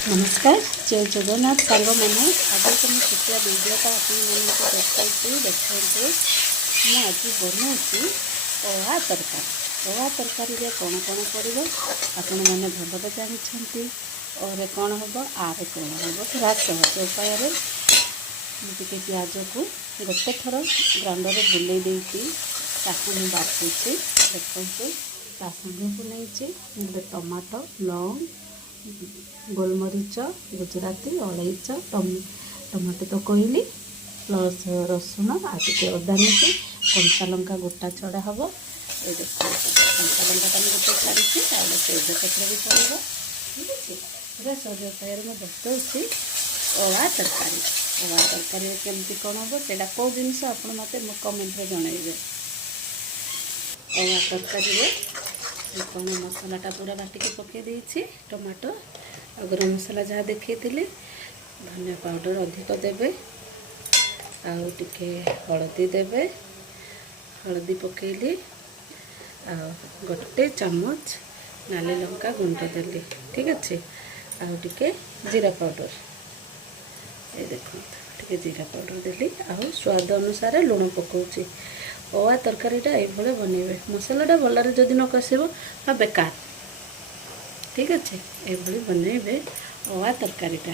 नमस्कार जय जगन्नाथ सांग मैंने आज तुम छुटिया भिडियोटा आपको देखते मुझे आज बनाऊँगी ओहा तरकारी। ओहा तरकारी कौन कौन पड़ो आपण मैंने भल जानते और कौन हम आरे कौन हम पूरा सहज उपाय टे प्याज को गोटे थर ग्राइंडर बुले ताकू बाटुची देखते सागे को नहीं टमाटो लौंग गोलमरीच गुजराती अलैच टमाटो तो कहली प्लस रसुण आगे अदा नहीं कंचा लंका गोटा छड़ा हम ये देखो कंचा लंका गोटे छाड़ी तेजपत्र भी पड़ो ठीक अच्छे पूरा सहज उपाय में बताऊँगी ओहा तरकारी। ओहा तरकारी केमती कौन हम से कौ जिनस आप मत कमेंट जनइबे। ओहा तरकारी कौन मसलाटा पूरा बाटिक पकई देती टमाटो और गरम मसला जहाँ देखी धनिया पाउडर अधिक देवे आके हलदी देवे हलदी पकईली गोटे चामच नाली लंका गुंड देली ठीक अच्छे आके जीरा पाउडर ये देखो टे जीरा पाउडर देली आउ स्वाद अनुसार लुण पकाउची। ओहा तरकारीटा ये बनइबे मसलाटा भलरे जदि न कषिब बेकार ठीक अच्छे ये बनइबे ओहा तरकारीटा।